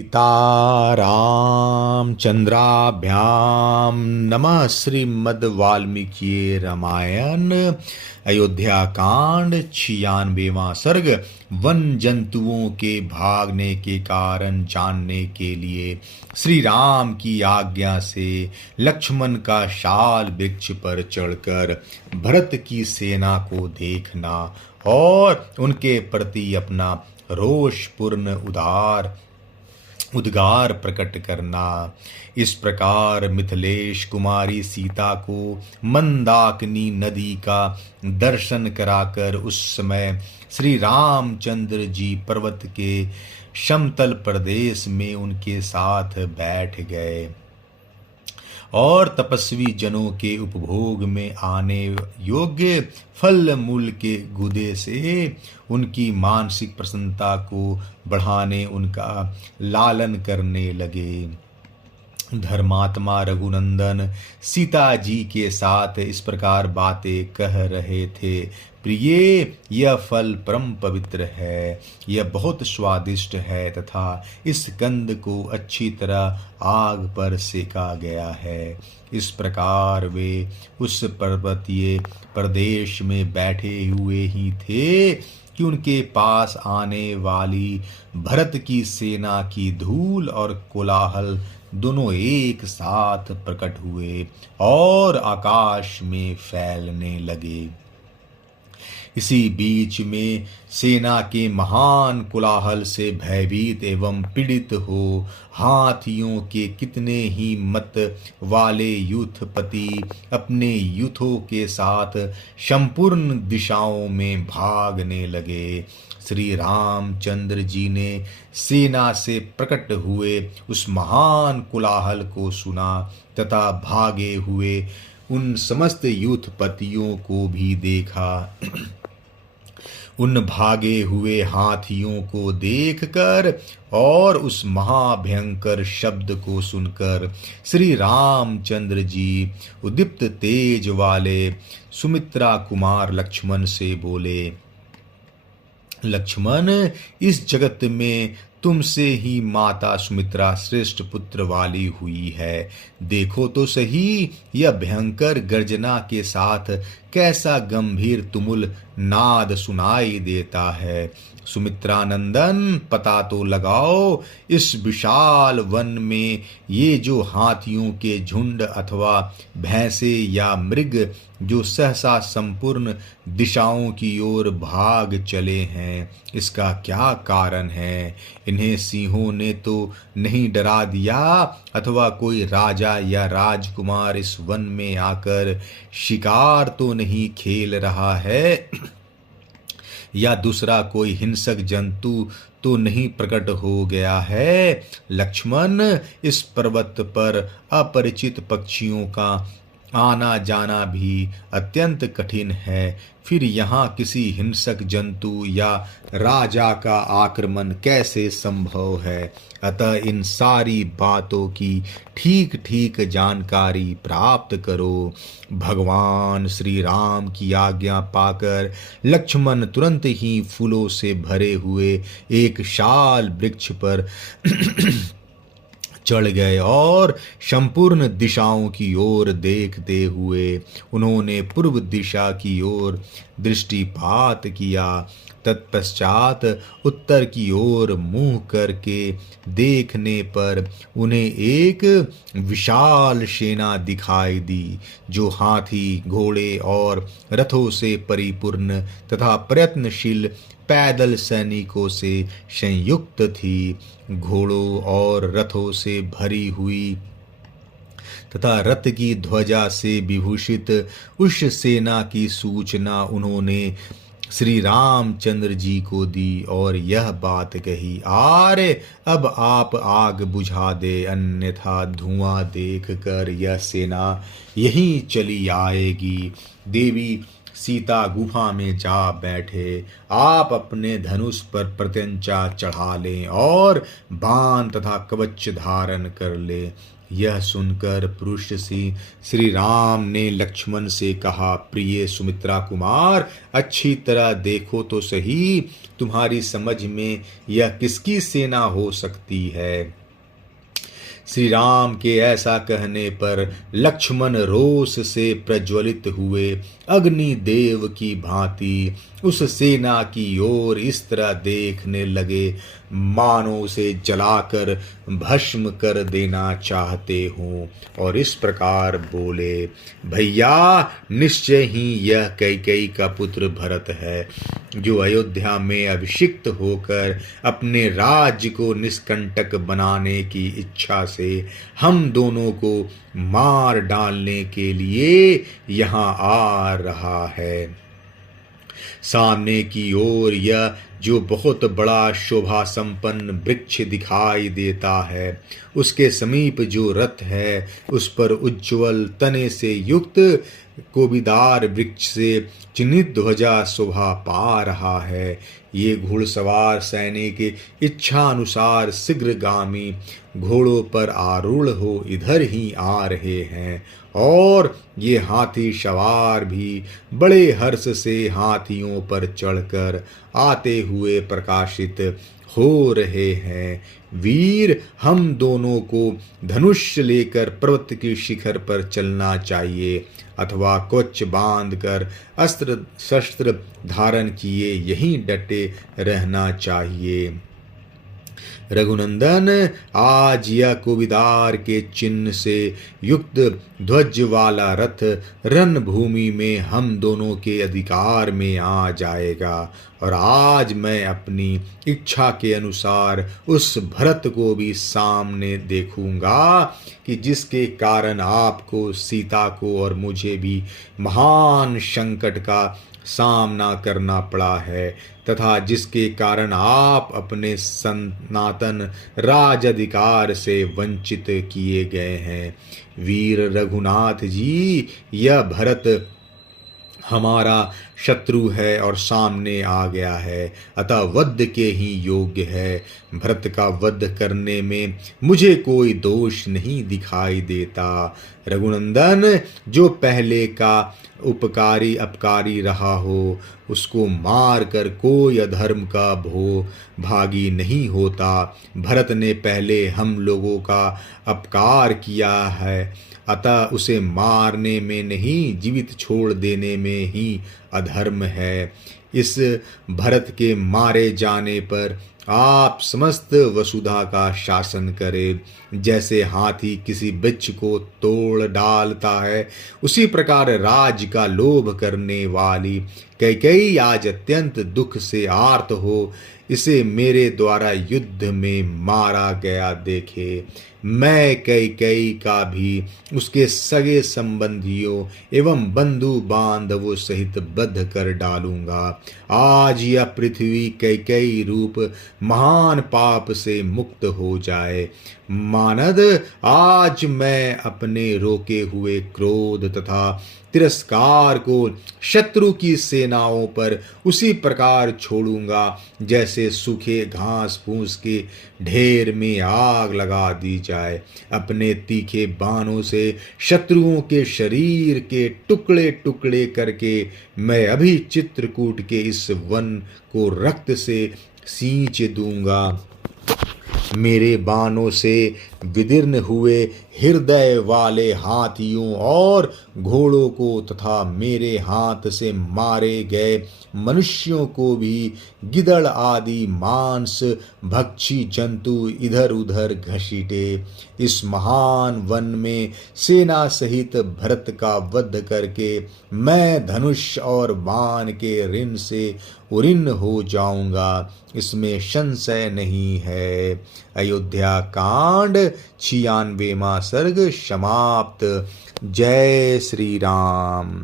सीतारामचंद्राभ्याम नमः। श्रीमद् वाल्मीकि रामायण अयोध्या कांड 96वां सर्ग। वन जंतुओं के भागने के कारण जानने के लिए श्री राम की आज्ञा से लक्ष्मण का शाल वृक्ष पर चढ़कर भरत की सेना को देखना और उनके प्रति अपना रोषपूर्ण उद्गार प्रकट करना। इस प्रकार मिथिलेश कुमारी सीता को मंदाकिनी नदी का दर्शन कराकर उस समय श्री रामचंद्र जी पर्वत के समतल प्रदेश में उनके साथ बैठ गए और तपस्वी जनों के उपभोग में आने योग्य फल मूल के गुदे से उनकी मानसिक प्रसन्नता को बढ़ाने उनका लालन करने लगे। धर्मात्मा रघुनंदन सीता जी के साथ इस प्रकार बातें कह रहे थे। प्रिय, यह फल परम पवित्र है, यह बहुत स्वादिष्ट है तथा इस कंद को अच्छी तरह आग पर सेका गया है। इस प्रकार वे उस पर्वतीय प्रदेश में बैठे हुए ही थे कि उनके पास आने वाली भरत की सेना की धूल और कोलाहल दोनों एक साथ प्रकट हुए और आकाश में फैलने लगे। इसी बीच में सेना के महान कोलाहल से भयभीत एवं पीड़ित हो हाथियों के कितने ही मत वाले यूथपति अपने यूथों के साथ संपूर्ण दिशाओं में भागने लगे। श्री रामचंद्र जी ने सेना से प्रकट हुए उस महान कोलाहल को सुना तथा भागे हुए उन समस्त यूथपतियों को भी देखा। उन भागे हुए हाथियों को देखकर और उस महाभयंकर शब्द को सुनकर श्री रामचंद्र जी उद्दीप्त तेज वाले सुमित्रा कुमार लक्ष्मण से बोले, लक्ष्मण, इस जगत में तुमसे ही माता सुमित्रा श्रेष्ठ पुत्र वाली हुई है। देखो तो सही, यह भयंकर गर्जना के साथ कैसा गंभीर तुमुल नाद सुनाई देता है। सुमित्रा नंदन, पता तो लगाओ, इस विशाल वन में ये जो हाथियों के झुंड अथवा भैंसे या मृग जो सहसा संपूर्ण दिशाओं की ओर भाग चले हैं, इसका क्या कारण है? इन्हें सिंहों ने तो नहीं डरा दिया अथवा कोई राजा या राजकुमार इस वन में आकर शिकार तो नहीं खेल रहा है या दूसरा कोई हिंसक जंतु तो नहीं प्रकट हो गया है। लक्ष्मण, इस पर्वत पर अपरिचित पक्षियों का आना जाना भी अत्यंत कठिन है, फिर यहाँ किसी हिंसक जंतु या राजा का आक्रमण कैसे संभव है? अतः इन सारी बातों की ठीक ठीक जानकारी प्राप्त करो। भगवान श्री राम की आज्ञा पाकर लक्ष्मण तुरंत ही फूलों से भरे हुए एक शाल वृक्ष पर चढ़ गए और संपूर्ण दिशाओं की ओर देखते हुए उन्होंने पूर्व दिशा की ओर दृष्टिपात किया। तत्पश्चात उत्तर की ओर मुंह करके देखने पर उन्हें एक विशाल सेना दिखाई दी, जो हाथी, घोड़े और रथों से परिपूर्ण तथा प्रयत्नशील पैदल सैनिकों से संयुक्त थी। घोड़ों और रथों से भरी हुई तथा रथ की ध्वजा से विभूषित उस सेना की सूचना उन्होंने श्री रामचंद्र जी को दी और यह बात कही, आरे अब आप आग बुझा दे, अन्यथा धुआं देखकर यह सेना यहीं चली आएगी। देवी सीता गुफा में जा बैठे, आप अपने धनुष पर प्रत्यंचा चढ़ा लें और बाण तथा कवच धारण कर ले। यह सुनकर पुरुष श्री राम ने लक्ष्मण से कहा, प्रिय सुमित्रा कुमार, अच्छी तरह देखो तो सही, तुम्हारी समझ में यह किसकी सेना हो सकती है। श्री राम के ऐसा कहने पर लक्ष्मण रोष से प्रज्वलित हुए अग्नि देव की भांति उस सेना की ओर इस तरह देखने लगे मानो उसे जलाकर भस्म कर देना चाहते हों, और इस प्रकार बोले, भैया निश्चय ही यह कैकेयी का पुत्र भरत है, जो अयोध्या में अभिषिक्त होकर अपने राज्य को निष्कंटक बनाने की इच्छा से हम दोनों को मार डालने के लिए यहाँ आ रहा है। सामने की ओर यह जो बहुत बड़ा शोभा संपन्न वृक्ष दिखाई देता है, उसके समीप जो रथ है उस पर उज्ज्वल तने से युक्त कोबिदार वृक्ष से चिन्हित ध्वजा शोभा पा रहा है। ये घुड़सवार सैनिक इच्छा अनुसार शीघ्रगामी घोड़ों पर आरूढ़ हो इधर ही आ रहे हैं, और ये हाथी सवार भी बड़े हर्ष से हाथियों पर चढ़कर आते हुए प्रकाशित हो रहे हैं। वीर, हम दोनों को धनुष लेकर पर्वत की शिखर पर चलना चाहिए, अथवा कवच बांधकर अस्त्र शस्त्र धारण किए यहीं डटे रहना चाहिए। रघुनंदन, आज यह कोविदार के चिन्ह से युक्त ध्वज वाला रथ रणभूमि में हम दोनों के अधिकार में आ जाएगा, और आज मैं अपनी इच्छा के अनुसार उस भरत को भी सामने देखूंगा कि जिसके कारण आपको, सीता को और मुझे भी महान संकट का सामना करना पड़ा है, तथा जिसके कारण आप अपने सनातन राज अधिकार से वंचित किए गए हैं। वीर रघुनाथ जी, यह भरत हमारा शत्रु है और सामने आ गया है, अतः वध के ही योग्य है। भरत का वध करने में मुझे कोई दोष नहीं दिखाई देता। रघुनंदन, जो पहले का उपकारी अपकारी रहा हो, उसको मार कर कोई अधर्म का भागी नहीं होता। भरत ने पहले हम लोगों का अपकार किया है, अतः उसे मारने में नहीं, जीवित छोड़ देने में ही अधर्म है। इस भरत के मारे जाने पर आप समस्त वसुधा का शासन करें। जैसे हाथी किसी वृक्ष को तोड़ डालता है, उसी प्रकार राज का लोभ करने वाली कैकेयी आज अत्यंत दुख से आर्त हो इसे मेरे द्वारा युद्ध में मारा गया देखे। मैं कैकेयी का भी उसके सगे संबंधियों एवं बंधु बांधवों सहित बध कर डालूंगा। आज यह पृथ्वी कैकेयी रूप महान पाप से मुक्त हो जाए। मानद, आज मैं अपने रोके हुए क्रोध तथा तिरस्कार को शत्रु की सेनाओं पर उसी प्रकार छोड़ूंगा जैसे सूखे घास फूस के ढेर में आग लगा दी जाए। अपने तीखे बाणों से शत्रुओं के शरीर के टुकड़े टुकड़े करके मैं अभी चित्रकूट के इस वन को रक्त से सींच दूंगा। मेरे बाणों से विदीर्ण हुए हृदय वाले हाथियों और घोड़ों को तथा मेरे हाथ से मारे गए मनुष्यों को भी गिदड़ आदि मांस भक्षी जंतु इधर उधर घसीटे। इस महान वन में सेना सहित भरत का वध करके मैं धनुष और बाण के ऋण से उऋण हो जाऊंगा, इसमें संशय नहीं है। अयोध्या कांड 96वां सर्ग समाप्त। जय श्री राम।